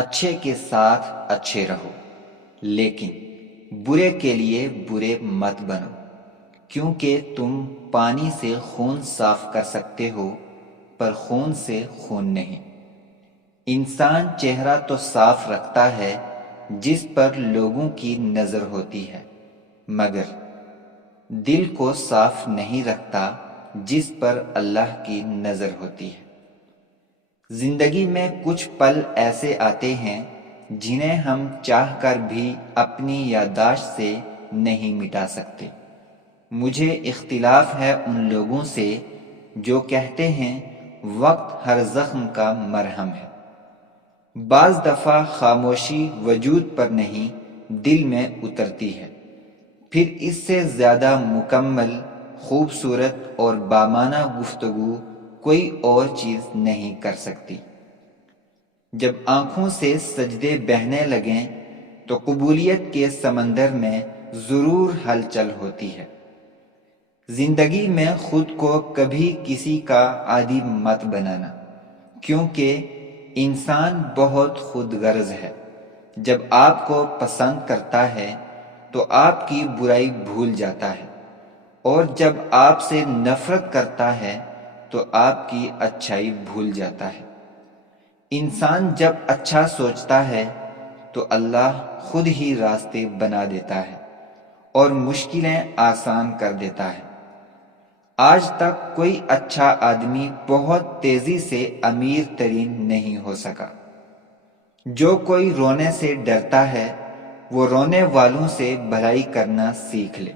اچھے کے ساتھ اچھے رہو، لیکن برے کے لیے برے مت بنو، کیونکہ تم پانی سے خون صاف کر سکتے ہو پر خون سے خون نہیں۔ انسان چہرہ تو صاف رکھتا ہے جس پر لوگوں کی نظر ہوتی ہے، مگر دل کو صاف نہیں رکھتا جس پر اللہ کی نظر ہوتی ہے۔ زندگی میں کچھ پل ایسے آتے ہیں جنہیں ہم چاہ کر بھی اپنی یادداشت سے نہیں مٹا سکتے۔ مجھے اختلاف ہے ان لوگوں سے جو کہتے ہیں وقت ہر زخم کا مرہم ہے۔ بعض دفعہ خاموشی وجود پر نہیں دل میں اترتی ہے، پھر اس سے زیادہ مکمل، خوبصورت اور بامعنی گفتگو کوئی اور چیز نہیں کر سکتی۔ جب آنکھوں سے سجدے بہنے لگیں تو قبولیت کے سمندر میں ضرور ہلچل ہوتی ہے۔ زندگی میں خود کو کبھی کسی کا عادی مت بنانا، کیونکہ انسان بہت خود غرض ہے۔ جب آپ کو پسند کرتا ہے تو آپ کی برائی بھول جاتا ہے، اور جب آپ سے نفرت کرتا ہے تو آپ کی اچھائی بھول جاتا ہے۔ انسان جب اچھا سوچتا ہے تو اللہ خود ہی راستے بنا دیتا ہے اور مشکلیں آسان کر دیتا ہے۔ آج تک کوئی اچھا آدمی بہت تیزی سے امیر ترین نہیں ہو سکا۔ جو کوئی رونے سے ڈرتا ہے وہ رونے والوں سے بھلائی کرنا سیکھ لے۔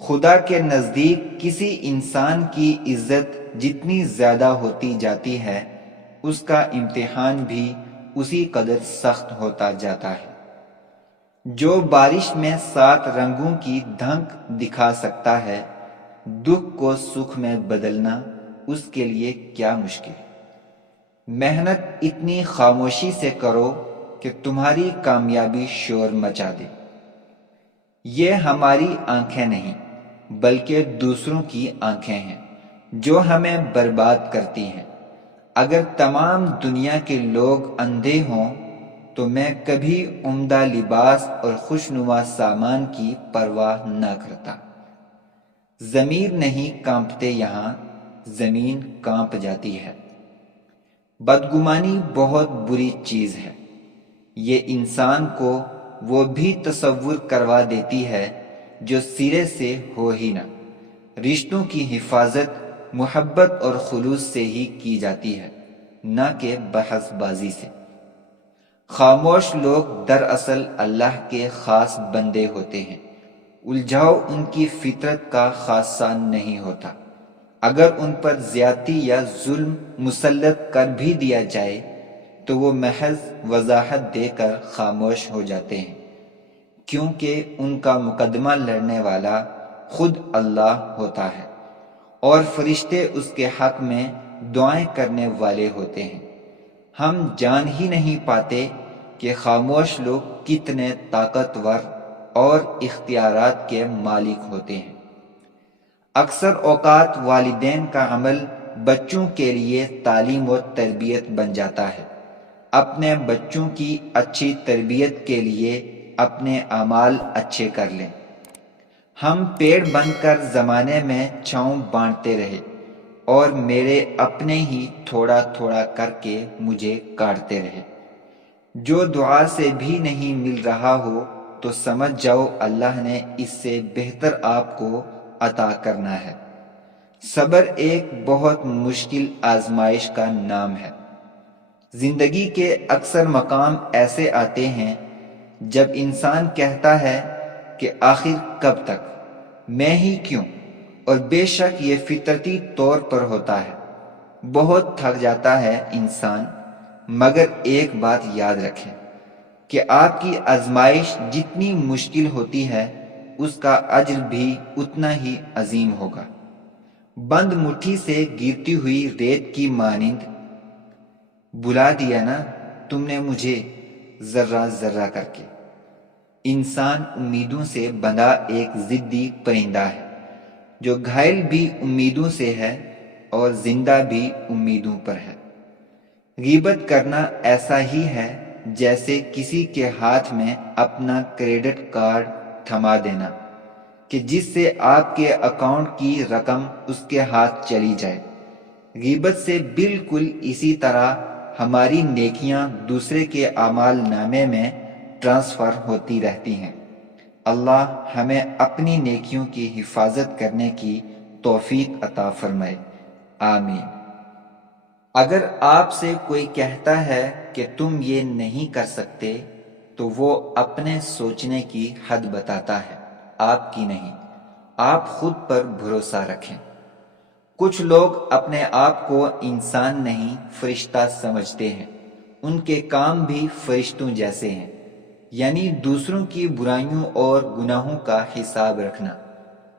خدا کے نزدیک کسی انسان کی عزت جتنی زیادہ ہوتی جاتی ہے، اس کا امتحان بھی اسی قدر سخت ہوتا جاتا ہے۔ جو بارش میں 7 رنگوں کی دھنک دکھا سکتا ہے، دکھ کو سکھ میں بدلنا اس کے لیے کیا مشکل۔ محنت اتنی خاموشی سے کرو کہ تمہاری کامیابی شور مچا دے۔ یہ ہماری آنکھیں نہیں بلکہ دوسروں کی آنکھیں ہیں جو ہمیں برباد کرتی ہیں۔ اگر تمام دنیا کے لوگ اندھے ہوں تو میں کبھی عمدہ لباس اور خوشنما سامان کی پرواہ نہ کرتا۔ ضمیر نہیں کانپتے یہاں، زمین کانپ جاتی ہے۔ بدگمانی بہت بری چیز ہے۔ یہ انسان کو وہ بھی تصور کروا دیتی ہے جو سرے سے ہو ہی نہ۔ رشتوں کی حفاظت محبت اور خلوص سے ہی کی جاتی ہے، نہ کہ بحث بازی سے۔ خاموش لوگ دراصل اللہ کے خاص بندے ہوتے ہیں۔ الجھاؤ ان کی فطرت کا خاصہ نہیں ہوتا۔ اگر ان پر زیادتی یا ظلم مسلط کر بھی دیا جائے تو وہ محض وضاحت دے کر خاموش ہو جاتے ہیں، کیونکہ ان کا مقدمہ لڑنے والا خود اللہ ہوتا ہے اور فرشتے اس کے حق میں دعائیں کرنے والے ہوتے ہیں۔ ہم جان ہی نہیں پاتے کہ خاموش لوگ کتنے طاقتور اور اختیارات کے مالک ہوتے ہیں۔ اکثر اوقات والدین کا عمل بچوں کے لیے تعلیم و تربیت بن جاتا ہے۔ اپنے بچوں کی اچھی تربیت کے لیے اپنے اعمال اچھے کر لیں۔ ہم پیڑ بن کر زمانے میں چھاؤں بانٹتے رہے، اور میرے اپنے ہی تھوڑا تھوڑا کر کے مجھے کاٹتے رہے۔ جو دعا سے بھی نہیں مل رہا ہو تو سمجھ جاؤ اللہ نے اس سے بہتر آپ کو عطا کرنا ہے۔ صبر ایک بہت مشکل آزمائش کا نام ہے۔ زندگی کے اکثر مقام ایسے آتے ہیں جب انسان کہتا ہے کہ آخر کب تک، میں ہی کیوں، اور بے شک یہ فطرتی طور پر ہوتا ہے۔ بہت تھک جاتا ہے انسان، مگر ایک بات یاد رکھیں کہ آپ کی آزمائش جتنی مشکل ہوتی ہے اس کا اجر بھی اتنا ہی عظیم ہوگا۔ بند مٹھی سے گرتی ہوئی ریت کی مانند بلا دیا نا تم نے مجھے ذرہ ذرہ کر کے۔ انسان امیدوں سے بندھا ایک ضدی پرندہ ہے جو گھائل بھی امیدوں سے ہے اور زندہ بھی امیدوں پر ہے۔ غیبت کرنا ایسا ہی ہے جیسے کسی کے ہاتھ میں اپنا کریڈٹ کارڈ تھما دینا کہ جس سے آپ کے اکاؤنٹ کی رقم اس کے ہاتھ چلی جائے۔ غیبت سے بالکل اسی طرح ہماری نیکیاں دوسرے کے اعمال نامے میں ٹرانسفر ہوتی رہتی ہیں۔ اللہ ہمیں اپنی نیکیوں کی حفاظت کرنے کی توفیق عطا فرمائے، آمین۔ اگر آپ سے کوئی کہتا ہے کہ تم یہ نہیں کر سکتے تو وہ اپنے سوچنے کی حد بتاتا ہے، آپ کی نہیں۔ آپ خود پر بھروسہ رکھیں۔ کچھ لوگ اپنے آپ کو انسان نہیں فرشتہ سمجھتے ہیں، ان کے کام بھی فرشتوں جیسے ہیں، یعنی دوسروں کی برائیوں اور گناہوں کا حساب رکھنا۔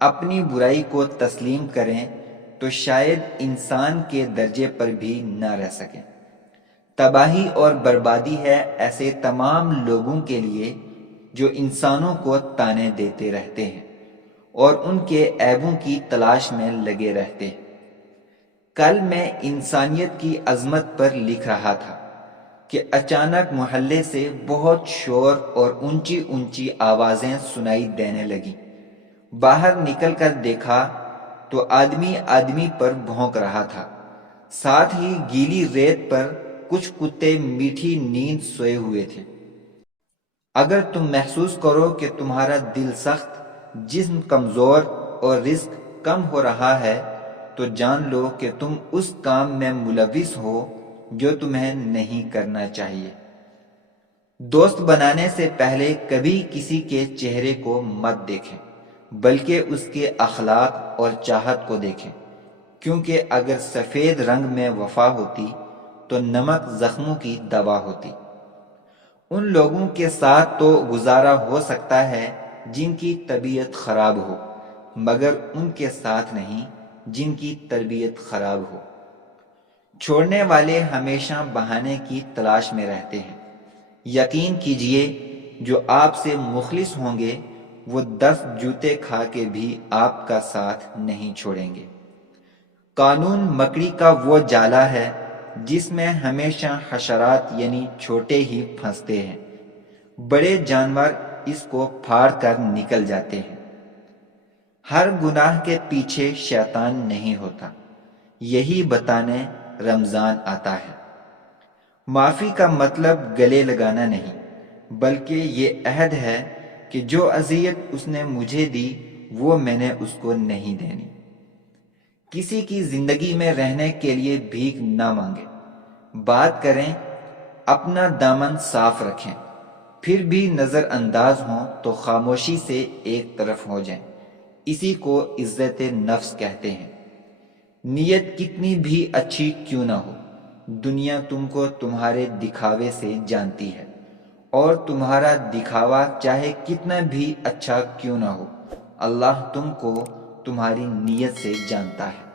اپنی برائی کو تسلیم کریں تو شاید انسان کے درجے پر بھی نہ رہ سکیں۔ تباہی اور بربادی ہے ایسے تمام لوگوں کے لیے جو انسانوں کو تانے دیتے رہتے ہیں اور ان کے عیبوں کی تلاش میں لگے رہتے ہیں۔ کل میں انسانیت کی عظمت پر لکھ رہا تھا کہ اچانک محلے سے بہت شور اور اونچی اونچی آوازیں سنائی دینے لگیں۔ باہر نکل کر دیکھا تو آدمی آدمی پر بھونک رہا تھا، ساتھ ہی گیلی ریت پر کچھ کتے میٹھی نیند سوئے ہوئے تھے۔ اگر تم محسوس کرو کہ تمہارا دل سخت، جسم کمزور اور رزق کم ہو رہا ہے تو جان لو کہ تم اس کام میں ملوث ہو جو تمہیں نہیں کرنا چاہیے۔ دوست بنانے سے پہلے کبھی کسی کے چہرے کو مت دیکھیں، بلکہ اس کے اخلاق اور چاہت کو دیکھیں، کیونکہ اگر سفید رنگ میں وفا ہوتی تو نمک زخموں کی دوا ہوتی۔ ان لوگوں کے ساتھ تو گزارا ہو سکتا ہے جن کی طبیعت خراب ہو، مگر ان کے ساتھ نہیں جن کی تربیت خراب ہو۔ چھوڑنے والے ہمیشہ بہانے کی تلاش میں رہتے ہیں۔ یقین کیجئے جو آپ سے مخلص ہوں گے وہ 10 جوتے کھا کے بھی آپ کا ساتھ نہیں چھوڑیں گے۔ قانون مکڑی کا وہ جالا ہے جس میں ہمیشہ حشرات یعنی چھوٹے ہی پھنستے ہیں، بڑے جانور اس کو پھاڑ کر نکل جاتے ہیں۔ ہر گناہ کے پیچھے شیطان نہیں ہوتا، یہی بتانے رمضان آتا ہے۔ معافی کا مطلب گلے لگانا نہیں، بلکہ یہ عہد ہے کہ جو اذیت اس نے مجھے دی وہ میں نے اس کو نہیں دینی۔ کسی کی زندگی میں رہنے کے لیے بھیک نہ مانگیں۔ بات کریں، اپنا دامن صاف رکھیں، پھر بھی نظر انداز ہوں تو خاموشی سے ایک طرف ہو جائیں۔ اسی کو عزت نفس کہتے ہیں۔ نیت کتنی بھی اچھی کیوں نہ ہو، دنیا تم کو تمہارے دکھاوے سے جانتی ہے، اور تمہارا دکھاوا چاہے کتنا بھی اچھا کیوں نہ ہو، اللہ تم کو تمہاری نیت سے جانتا ہے۔